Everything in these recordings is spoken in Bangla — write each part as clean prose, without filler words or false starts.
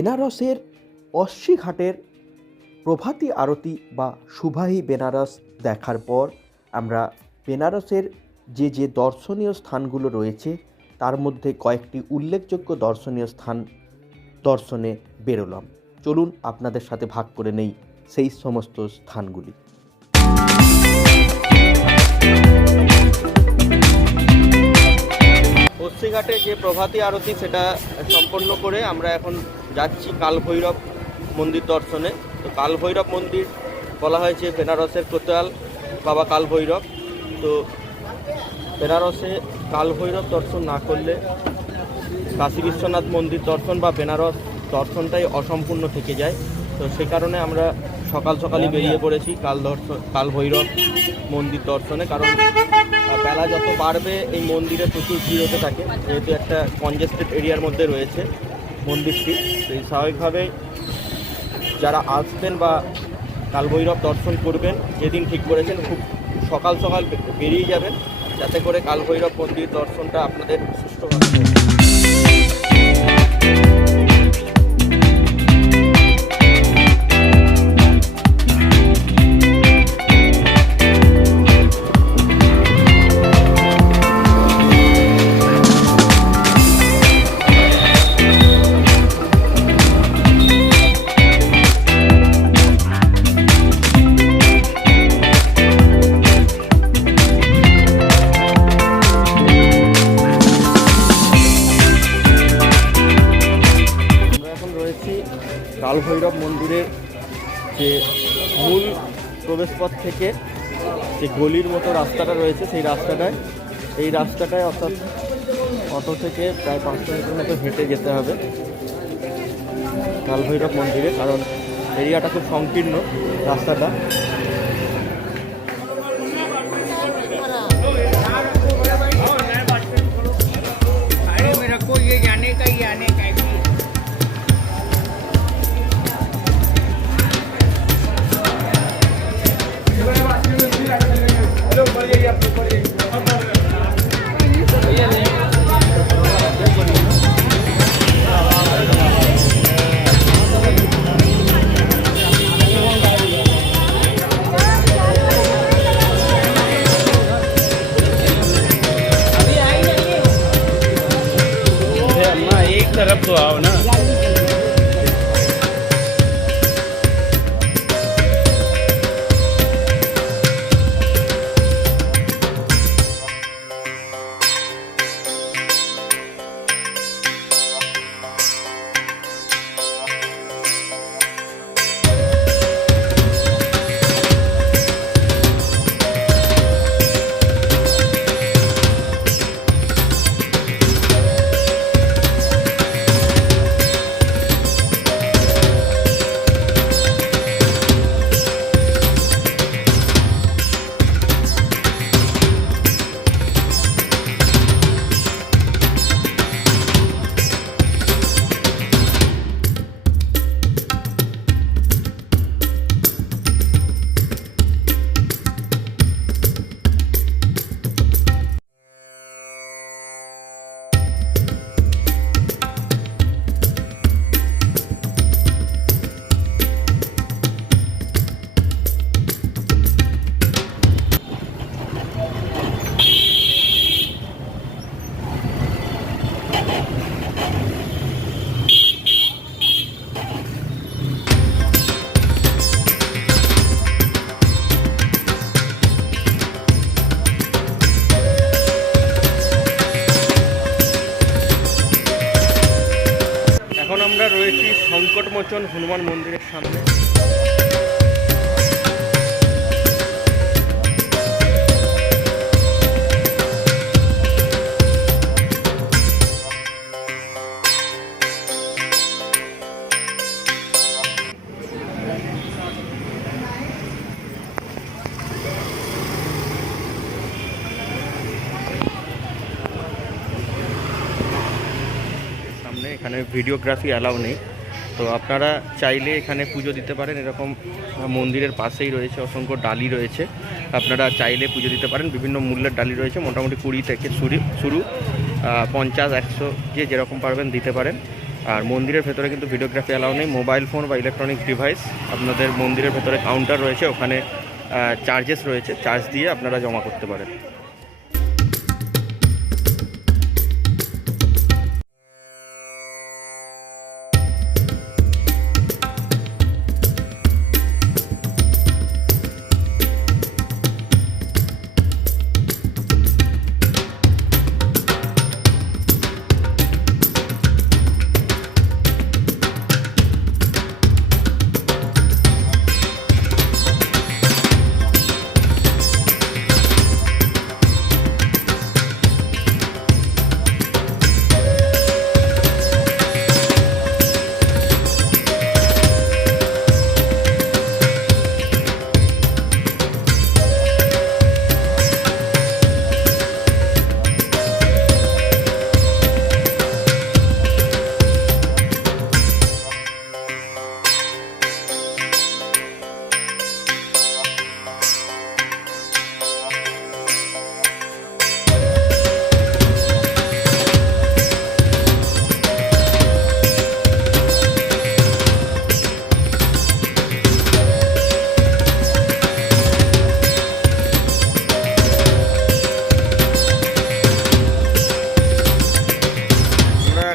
বেনারসের অশ্বিঘাটের প্রভাতী আরতি বা সুবাহি বেনারস দেখার পর আমরা বেনারসের যে দর্শনীয় স্থানগুলো রয়েছে তার মধ্যে কয়েকটি উল্লেখযোগ্য দর্শনীয় স্থান দর্শনে বেরোলাম। চলুন আপনাদের সাথে ভাগ করে নেই সেই সমস্ত স্থানগুলি। অশ্বিঘাটে যে প্রভাতী আরতি সেটা সম্পন্ন করে আমরা এখন যাচ্ছি কালভৈরব মন্দির দর্শনে। তো কালভৈরব মন্দির বলা হয়েছে বেনারসের কোতোয়াল বাবা কালভৈরব। তো বেনারসে কালভৈরব দর্শন না করলে কাশী বিশ্বনাথ মন্দির দর্শন বা বেনারস দর্শনটাই অসম্পূর্ণ থেকে যায়। তো সে কারণে আমরা সকালই বেরিয়ে পড়েছি কালভৈরব মন্দির দর্শনে, কারণ বেলা যত বাড়বে এই মন্দিরে প্রচুর ভিড় হতে থাকে, যেহেতু একটা কনজেস্টেড এরিয়ার মধ্যে রয়েছে মন্দিরটি। তো এই স্বাভাবিকভাবে যারা আসবেন বা কালভৈরব দর্শন করবেন যেদিন ঠিক করেছেন খুব সকাল বেরিয়ে যাবেন, যাতে করে কালভৈরব মন্দির দর্শনটা আপনাদের সুষ্ঠুভাবে কালভৈরব মন্দিরের যে মূল প্রবেশপথ থেকে যে গলির মতো রাস্তাটা রয়েছে এই রাস্তাটায় অর্থাৎ অটো থেকে প্রায় 500 মিটার মতো হেঁটে যেতে হবে কালভৈরব মন্দিরে, কারণ এরিয়াটা খুব সংকীর্ণ রাস্তাটা। तरफ तो आओ ना। আমরা রয়েছি সংকটমোচন হনুমান মন্দিরের সামনে। এখানে ভিডিওগ্রাফি অ্যালাউ নেই, তো আপনারা চাইলে এখানে পুজো দিতে পারেন। এরকম মন্দিরের পাশেই রয়েছে অসংখ্য ডালি রয়েছে, আপনারা চাইলে পুজো দিতে পারেন। বিভিন্ন মূল্যের ডালি রয়েছে, মোটামুটি 20 থেকে শুরু 50, 100 যে যেরকম পারবেন দিতে পারেন। আর মন্দিরের ভেতরে কিন্তু ভিডিওগ্রাফি অ্যালাউ নেই। মোবাইল ফোন বা ইলেকট্রনিক ডিভাইস আপনাদের মন্দিরের ভেতরে কাউন্টার রয়েছে, ওখানে চার্জেস রয়েছে, চার্জ দিয়ে আপনারা জমা করতে পারেন।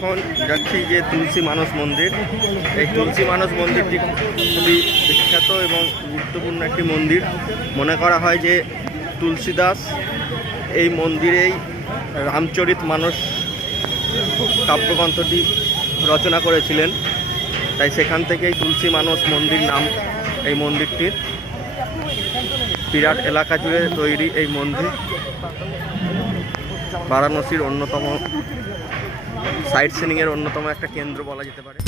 এখন যাচ্ছি যে তুলসী মানস মন্দির। এই তুলসী মানস মন্দিরটি খুবই বিখ্যাত এবং গুরুত্বপূর্ণ একটি মন্দির। মনে করা হয় যে তুলসীদাস এই মন্দিরেই রামচরিত মানস কাব্যগ্রন্থটি রচনা করেছিলেন, তাই সেখান থেকেই তুলসী মানস মন্দির নাম এই মন্দিরটির। বিরাট এলাকা জুড়ে তৈরি এই মন্দির, বারাণসীর অন্যতম সাইট সিনিংয়ের অন্যতম একটা কেন্দ্র বলা যেতে পারে।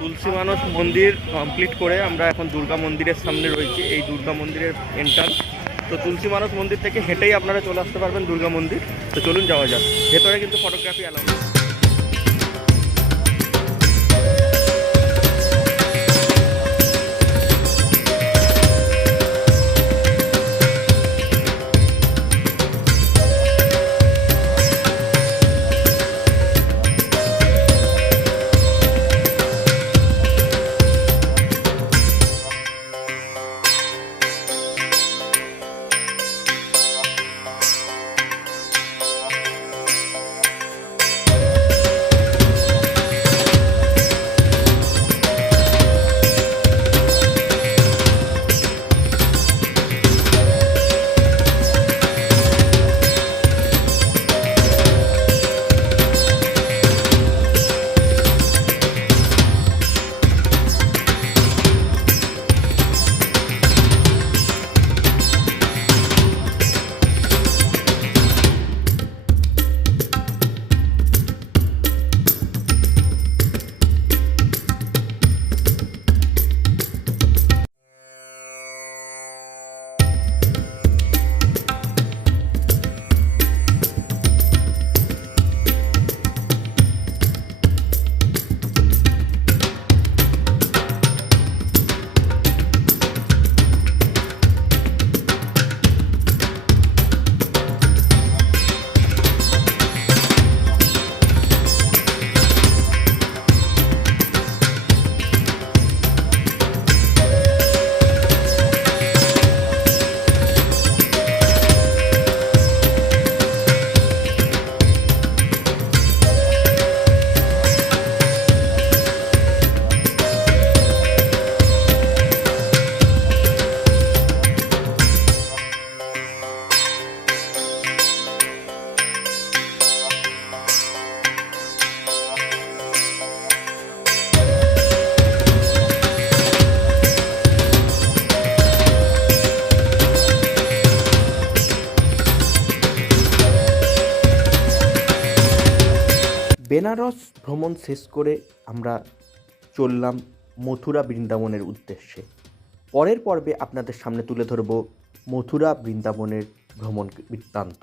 তুলসী মানস মন্দির কমপ্লিট করে আমরা এখন দুর্গা মন্দিরের সামনে রয়েছি। এই দুর্গা মন্দিরের এন্ট্রান্স। তো তুলসী মানস মন্দির থেকে হেঁটেই আপনারা চলে আসতে পারবেন দুর্গা মন্দির। তো চলুন যাওয়া যাক। ভেতরে কিন্তু ফটোগ্রাফি অ্যালাউ। বেনারস ভ্রমণ শেষ করে আমরা চললাম মথুরা বৃন্দাবনের উদ্দেশ্যে। পরের পর্বে আপনাদের সামনে তুলে ধরব মথুরা বৃন্দাবনের ভ্রমণ বৃত্তান্ত।